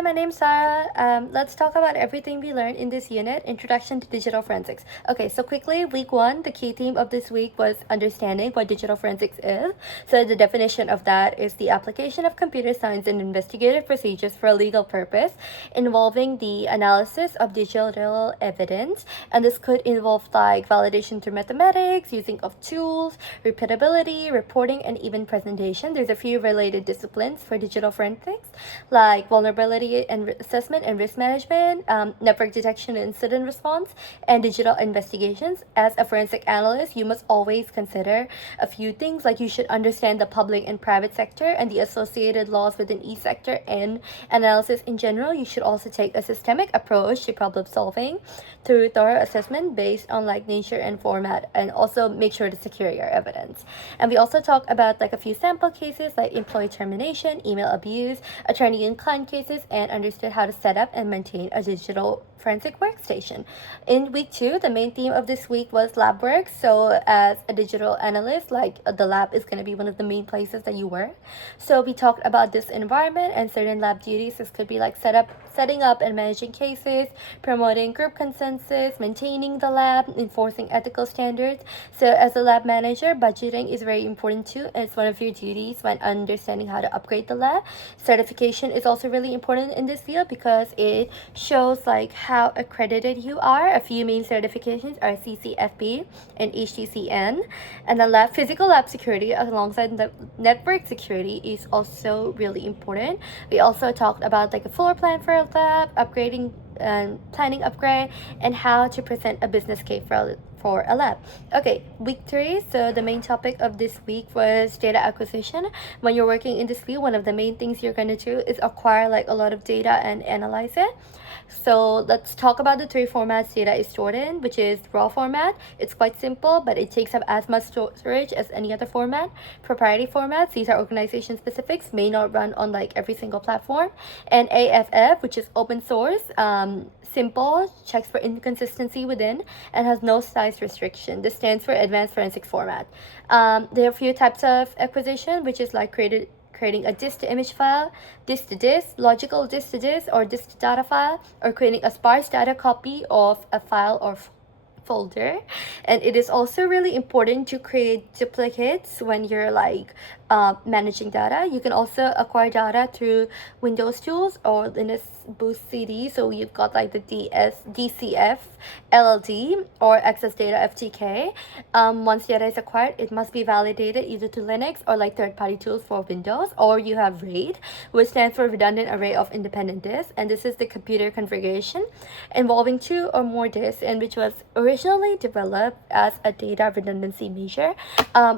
Hi, my name's Sara. Let's talk about everything we learned in this unit, Introduction to Digital Forensics. Okay, so quickly, week one, the key theme of this week was understanding what digital forensics is. So the definition of that is the application of computer science and investigative procedures for a legal purpose involving the analysis of digital evidence. And this could involve like validation through mathematics, using of tools, repeatability, reporting, and even presentation. There's a few related disciplines for digital forensics, like vulnerability and assessment and risk management, network detection and incident response, and digital investigations. As a forensic analyst, you must always consider a few things, like you should understand the public and private sector and the associated laws within each sector and analysis in general. You should also take a systemic approach to problem solving through thorough assessment based on like nature and format, and also make sure to secure your evidence. And we also talk about like a few sample cases like employee termination, email abuse, attorney and client cases, and understood how to set up and maintain a digital forensic workstation. In week two, the main theme of this week was lab work. So as a digital analyst, like the lab is going to be one of the main places that you work. So we talked about this environment and certain lab duties. This could be like setting up and managing cases, promoting group consensus, maintaining the lab, enforcing ethical standards. So as a lab manager, budgeting is very important too. It's one of your duties when understanding how to upgrade the lab. Certification is also really important in this field because it shows like how accredited you are. A few main certifications are CCFP and HTCN. And the physical lab security alongside the network security is also really important. We also talked about like a floor plan for a lab, upgrading and planning upgrade, and how to present a business case for a lab. Okay, week three. So the main topic of this week was data acquisition. When you're working in this field, one of the main things you're going to do is acquire like a lot of data and analyze it. So let's talk about the three formats data is stored in, which is raw format. It's quite simple, but it takes up as much storage as any other format. Proprietary formats, these are organization specifics, may not run on like every single platform. And AFF, which is open source, simple, checks for inconsistency within, and has no size restriction. This stands for advanced forensics format. There are a few types of acquisition, which is like creating a disk to image file, disk to disk, logical disk to disk, or disk to data file, or creating a sparse data copy of a file or folder. And it is also really important to create duplicates when you're like managing data. You can also acquire data through Windows tools or Linux Boost CD. So you've got like the DCF, LLD, or Access Data FTK. Once data is acquired, it must be validated either to Linux or like third-party tools for Windows, or you have RAID, which stands for Redundant Array of Independent Disks. And this is the computer configuration involving two or more disks, and which was originally developed as a data redundancy measure.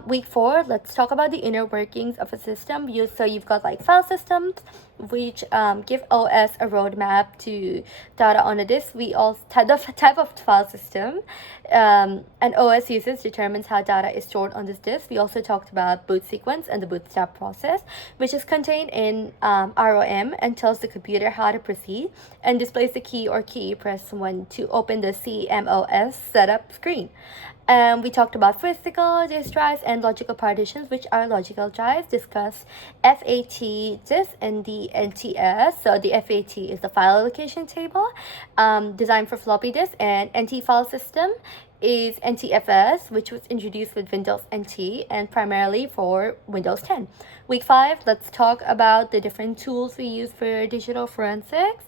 Week four, let's talk about the inner workings of a system. So you've got like file systems, which give OS a roadmap to data on a disk. We all the type of file system an OS uses determines how data is stored on this disk. We also talked about boot sequence and the bootstrap process, which is contained in ROM and tells the computer how to proceed and displays the key or key press when to open the CMOS setup screen. We talked about physical disk drives and logical partitions, which are logical drives. Discussed FAT disk and the NTS. So the FAT is the file allocation table designed for floppy disk, and NT file system is NTFS, which was introduced with Windows NT and primarily for Windows 10. Week 5, let's talk about the different tools we use for digital forensics.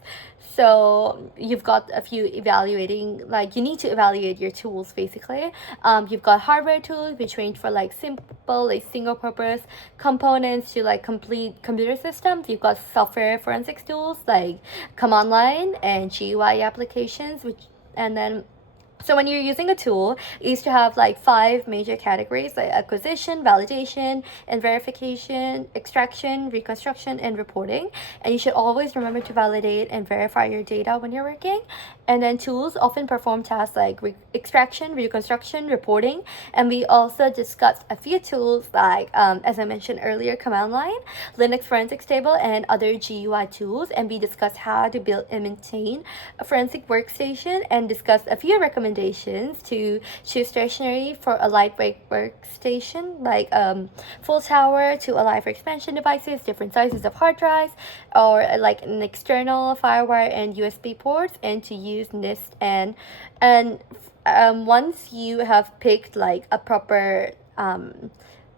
So you've got a few evaluating, like you need to evaluate your tools basically. You've got hardware tools, which range for like simple, like single purpose components to like complete computer systems. You've got software forensics tools like command line and GUI applications, so when you're using a tool, it used to have like 5 major categories, like acquisition, validation, and verification, extraction, reconstruction, and reporting. And you should always remember to validate and verify your data when you're working. And then tools often perform tasks like extraction, reconstruction, reporting. And we also discussed a few tools like, as I mentioned earlier, command line, Linux forensics table, and other GUI tools. And we discussed how to build and maintain a forensic workstation and discussed a few recommendations recommendations to choose stationery for a lightweight workstation, like full tower to a live expansion devices, different sizes of hard drives, or like an external firewire and USB ports, and to use NIST and once you have picked like a proper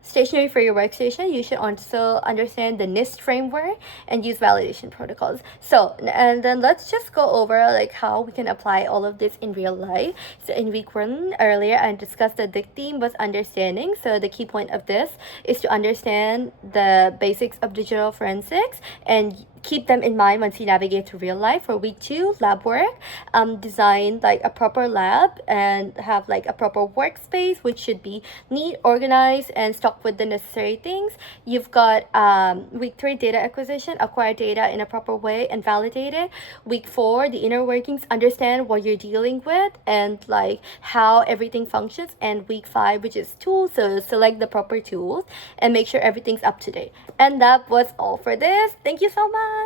stationery for your workstation, you should also understand the NIST framework and use validation protocols. So, and then let's just go over like how we can apply all of this in real life. So in week 1 earlier, I discussed that the theme was understanding. So the key point of this is to understand the basics of digital forensics and keep them in mind once you navigate to real life. For week 2, lab work, design like a proper lab and have like a proper workspace, which should be neat, organized, and stocked with the necessary things. You've got week 3, data acquisition, acquire data in a proper way and validate it. Week 4, the inner workings, understand what you're dealing with and like how everything functions. And week 5, which is tools, so select the proper tools and make sure everything's up to date. And that was all for this. Thank you so much.